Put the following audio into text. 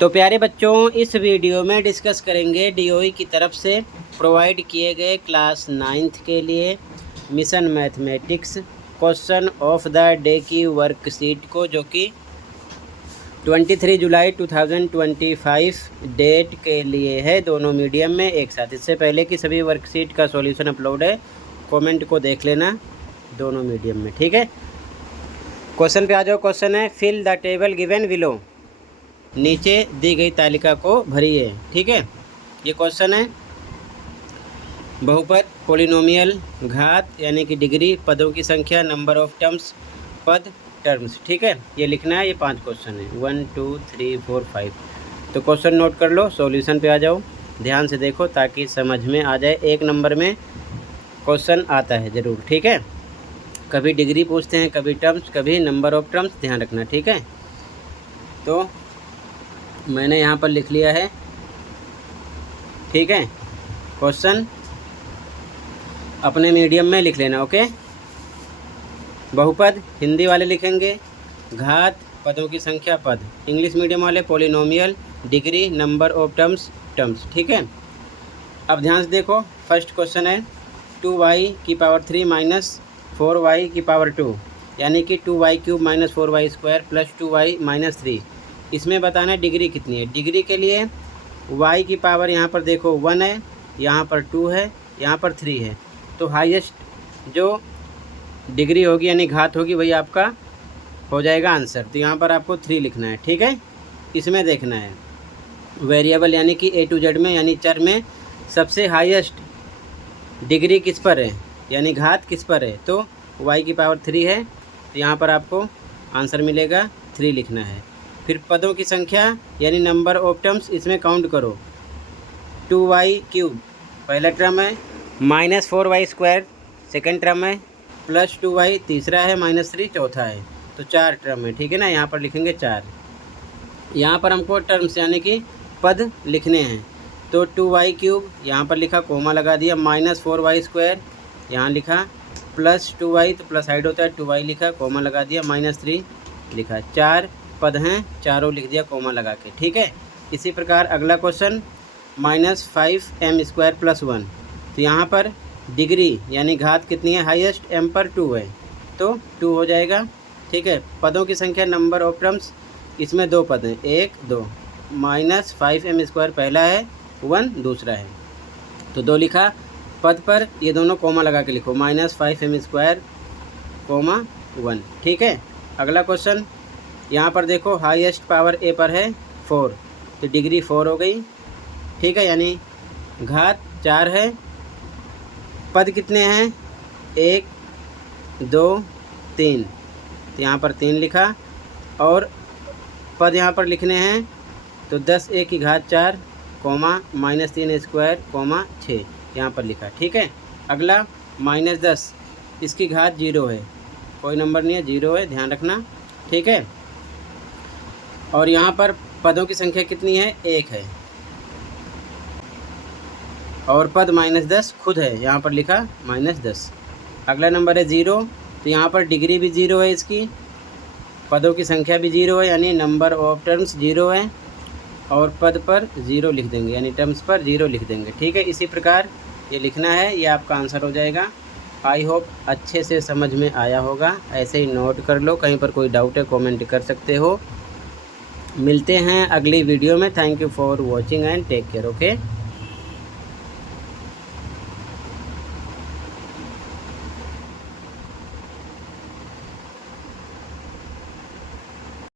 तो प्यारे बच्चों, इस वीडियो में डिस्कस करेंगे डीओई की तरफ से प्रोवाइड किए गए क्लास 9th के लिए mission mathematics question of the day की वर्कशीट को, जो कि 23 जुलाई 2025 डेट के लिए है, दोनों मीडियम में एक साथ। इससे पहले की सभी वर्कशीट का सॉल्यूशन अपलोड है, कमेंट को देख लेना, दोनों मीडियम में। ठीक है, क्वेश्चन पे आ जाओ। क्वेश्चन है fill the table given below, नीचे दी गई तालिका को भरिए। ठीक है, ये क्वेश्चन है बहुपद, पॉलिनोमियल, घात यानी कि डिग्री, पदों की संख्या, नंबर ऑफ टर्म्स, पद टर्म्स। ठीक है, ये लिखना है। ये 5 क्वेश्चन है, 1 2 3 4 5। तो क्वेश्चन नोट कर लो, सॉल्यूशन पे आ जाओ, ध्यान से देखो ताकि समझ में आ जाए। 1 नंबर में क्वेश्चन आता है ज़रूर। ठीक है, कभी डिग्री पूछते हैं, कभी टर्म्स, कभी नंबर ऑफ टर्म्स, ध्यान रखना। ठीक है, तो मैंने यहाँ पर लिख लिया है। ठीक है, क्वेश्चन अपने मीडियम में लिख लेना। ओके, बहुपद हिंदी वाले लिखेंगे, घात पदों की संख्या पद, इंग्लिश मीडियम वाले polynomial, degree number of terms terms. ठीक है, अब ध्यान से देखो। फर्स्ट क्वेश्चन है 2y की पावर 3 माइनस 4y की पावर 2, यानी कि 2y cube minus 4y square plus 2y minus 3। इसमें बताना है डिग्री कितनी है। डिग्री के लिए y की पावर यहाँ पर देखो 1 है, यहाँ पर 2 है, यहाँ पर 3 है। तो हाईएस्ट जो डिग्री होगी यानी घात होगी वही आपका हो जाएगा आंसर। तो यहाँ पर आपको 3 लिखना है। ठीक है, इसमें देखना है वेरिएबल यानी कि A to Z में यानी चर में सबसे हाईएस्ट डिग्री किस पर है, यानी घात किस पर है। तो y की पावर 3 है, तो यहाँ पर आपको आंसर मिलेगा 3 लिखना है। फिर पदों की संख्या यानी नंबर ऑफ टर्म्स, इसमें काउंट करो। 2y क्यूब पहला टर्म है, minus 4y square second term है, प्लस 2y तीसरा है, माइनस 3 चौथा है। तो 4 टर्म है। ठीक है ना, यहाँ पर लिखेंगे 4। यहाँ पर हमको टर्म्स यानी कि पद लिखने हैं। तो 2y क्यूब यहाँ पर लिखा, कोमा लगा दिया, माइनस 4y स्क्वायर यहाँ लिखा, प्लस 2y तो प्लस साइड होता है, 2y लिखा, कोमा लगा दिया, माइनस 3 लिखा। 4 पद हैं, चारों लिख दिया कोमा लगा के। ठीक है, इसी प्रकार अगला question minus 5m square plus 1। तो यहाँ पर डिग्री यानी घात कितनी है, हाईएस्ट m पर 2 है, तो 2 हो जाएगा। ठीक है, पदों की संख्या नंबर ऑफ टर्म्स, इसमें 2 पद हैं, 1 2, माइनस 5m स्क्वायर पहला है, 1 दूसरा है, तो 2 लिखा। पद पर ये दोनों कोमा लगा के लिखो, माइनस 5m स्क्वायर कोमा 1। ठीक है, अगला क्वेश्चन यहाँ पर देखो, हाईएस्ट पावर a पर है 4, तो डिग्री 4 हो गई। ठीक है, यानी घात 4 है, पद कितने हैं, 1 2 3, तो यहाँ पर 3 लिखा। और पद यहाँ पर लिखने हैं, तो 10a की घात 4 कोमा माइनस 3 स्क्वायर कोमा 6 यहाँ पर लिखा। ठीक है, अगला माइनस 10, इसकी घात 0 है, कोई नंबर नहीं है, 0 है, ध्यान रखना। ठीक है, और यहाँ पर पदों की संख्या कितनी है, 1 है, और पद माइनस 10 खुद है, यहाँ पर लिखा माइनस 10। अगला नंबर है 0, तो यहाँ पर डिग्री भी 0 है, इसकी पदों की संख्या भी 0 है, यानी नंबर ऑफ टर्म्स 0 है, और पद पर 0 लिख देंगे, यानी टर्म्स पर 0 लिख देंगे। ठीक है, इसी प्रकार ये लिखना है, ये आपका आंसर हो जाएगा। आई होप अच्छे से समझ में आया होगा, ऐसे ही नोट कर लो, कहीं पर कोई डाउट है कमेंट कर सकते हो। मिलते हैं अगली वीडियो में। Thank you for watching and take care. Okay.